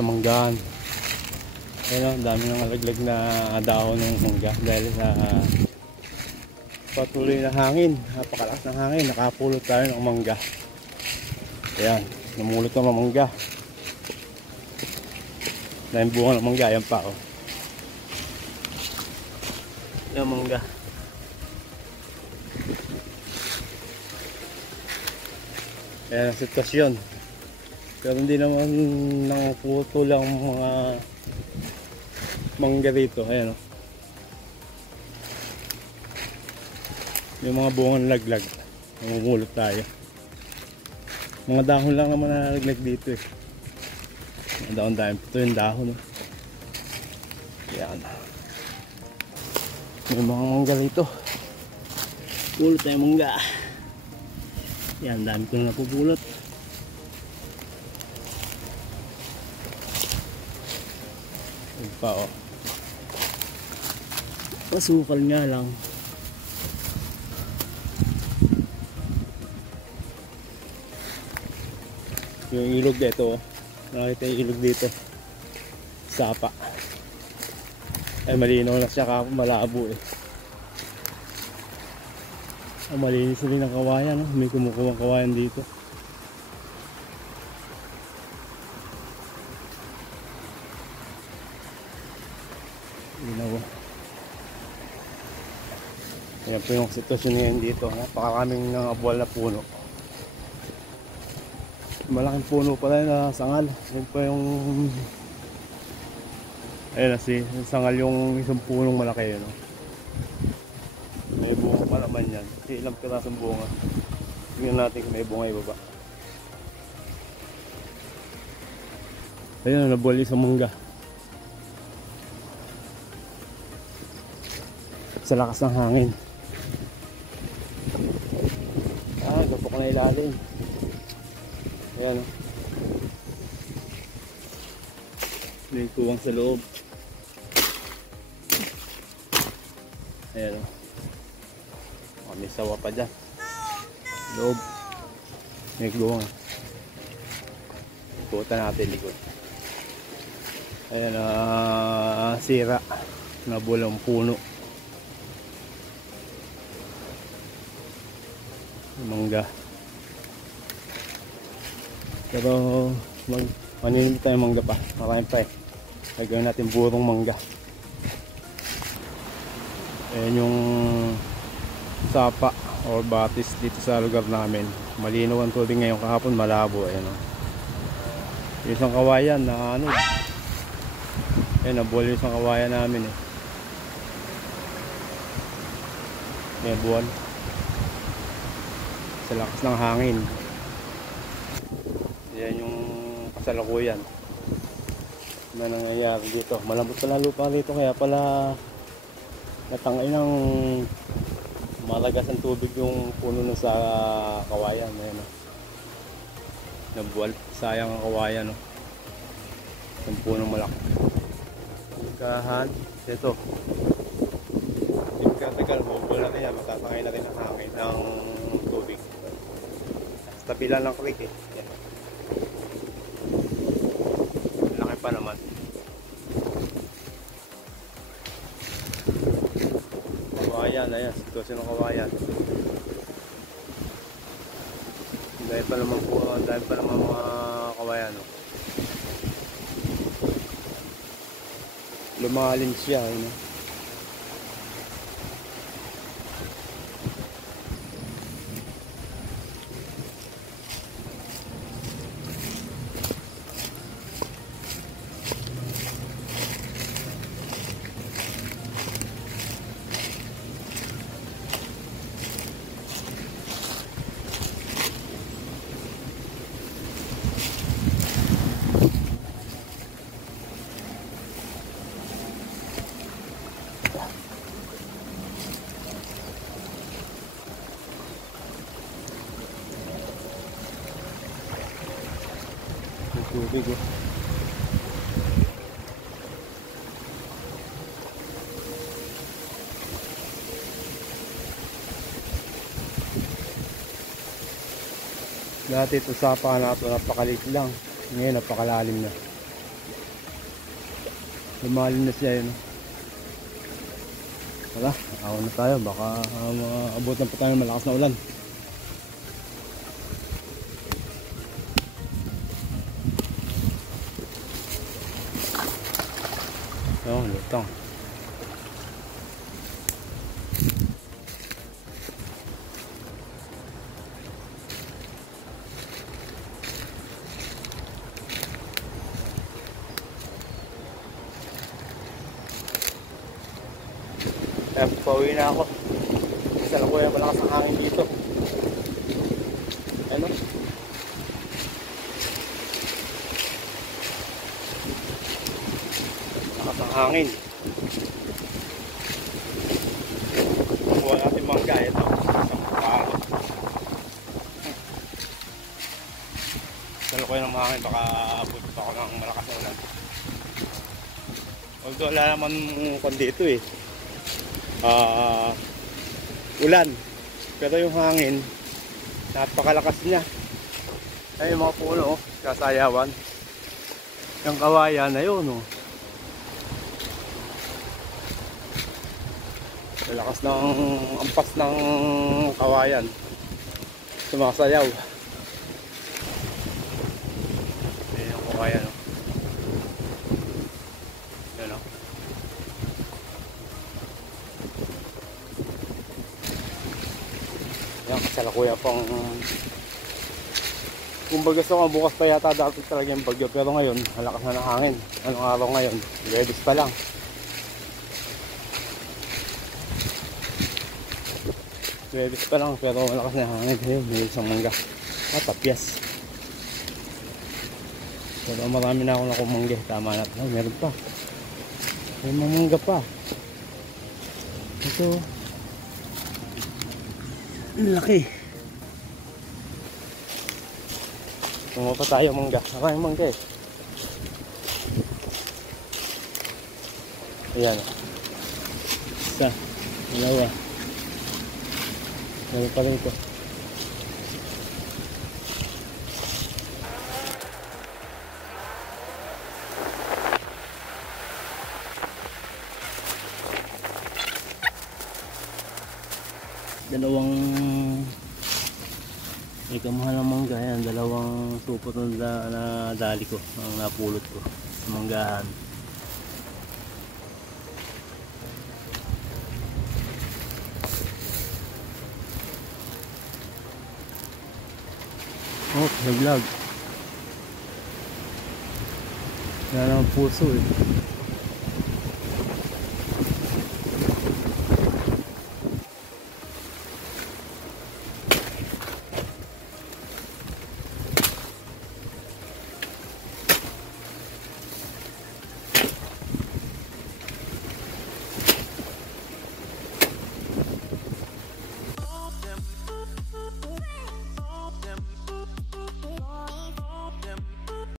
sa manggahan. Ayun, dami ng alaglag na dahon ng mangga dahil sa patuloy na hangin, napakalakas ng hangin. Nakapulot tayo ng mangga. Ayan, namulot ng mangga. Dahil bunga ng mangga, ayan pa oh. Ayan mangga. Ayan ang sitwasyon. Pero hindi naman nakaputo lang mga mangga rito. Ayan o. Yung mga bunga ng laglag. Namumulot tayo. Mga dahon lang naman nalaglag dito eh. Mga dahon dahon. Ito yung dahon o. Ayan. May mga mangga rito. Pulot tayo mangga. Yan, dami ko na napupulot. Yan pa o. Pasukal nga lang. Yung ilog dito o. Nakita yung ilog dito. Sapa. Ay malinaw na siya kapag malabo eh. Malinis rin ang kawayan, no? May kumukuha kawayan dito. Ayan po yung sitwasyon ngayon dito. Napakaraming buwal na puno. Malaking puno pala na sangal. Ayan po yung ayun na si sangal yung isang punong malaki, no? May bunga pa naman yan. Kasi ilang pirasong bunga. Tingnan natin kung may bunga ibaba. Ayun, nabuwal sa mangga. Sa lakas ng hangin. Gapok na ilalim. Ayan o. May kuwang sa loob. Ayan o. May sawa pa dyan. Loob. May guwang. Ikutan natin likod. Ayan sira. Nabulang puno. Mangga. Pero maninit tayo mangga pa. Marami pa eh. Lagyan natin burong mangga. Ayan yung sapa or batis dito sa lugar namin. Malinaw ang tubig ngayon, kahapon malabo. Ayan o. Yung isang kawayan na ano. Ayan, nabuwal yung isang kawayan namin eh. May buwan. Sa lakas ng hangin. Ayan yung kasalukuyan na nangyayari dito. Malambot pala lupa dito, kaya pala natangay ng malagas ang tubig yung puno na sa kawayan. Ayan o. Nabuwal. Sayang ang kawayan o. Yung punong malaki. Ikahan. Ito. Ikahan. Mabuwal natin yan. Matatangay natin ang hangin ng tubig. Sa tabi lang ng creek eh. Yan. Laki pa naman. Kawayan, ayan, sitwasyon ng kawayan. Dahil pa naman po, dahil pa naman mga kawayan, no? Lumalim siya, no? Tubig oh. Dati ito sapa na ito napakaliit lang. Ngayon napakalalim na. Lumalim na siya yun. Wala, ako na tayo. Baka maabutan pa tayo ng malakas na ulan. Oh, lutang. Kaya pauwi na ako. Isa lang ko yung malakas ang hangin dito. Ano? Malakas ang hangin. Buwan natin mangga. Ito. Isa lang ko yung hangin. Baka abot pa ako ng malakas na ulan. Although wala naman kung dito eh. Ulan, pero yung hangin napakalakas niya. Ay, yung mga puno kasayawan, yung kawayan na yun lakas ng ampas ng kawayan sumasayaw. Ayan yung kawayan yan yan, kasalukuyan pang kumbaga sa mga bukas pa yata dati talaga yung bagyo, pero ngayon malakas na ng hangin. Anong araw ngayon? Wednesday pa lang. Wednesday pa lang pero malakas na hangin. Ayun, may isang mangga. Tapyas. Pero marami na ako nakumangga. Tama na. Ay, meron pa. May mangga pa. Ito. Laki. Tuma pa tayo mangga. Maraming mangga eh. Ayan. Isa. Dalawa. Meron pa rin ito. Dalawang may kamahal ng mangga yan. Dalawang supot na dali ko. Ang napulot ko sa manggahan. Oh, nag-vlog. Yan ang puso eh.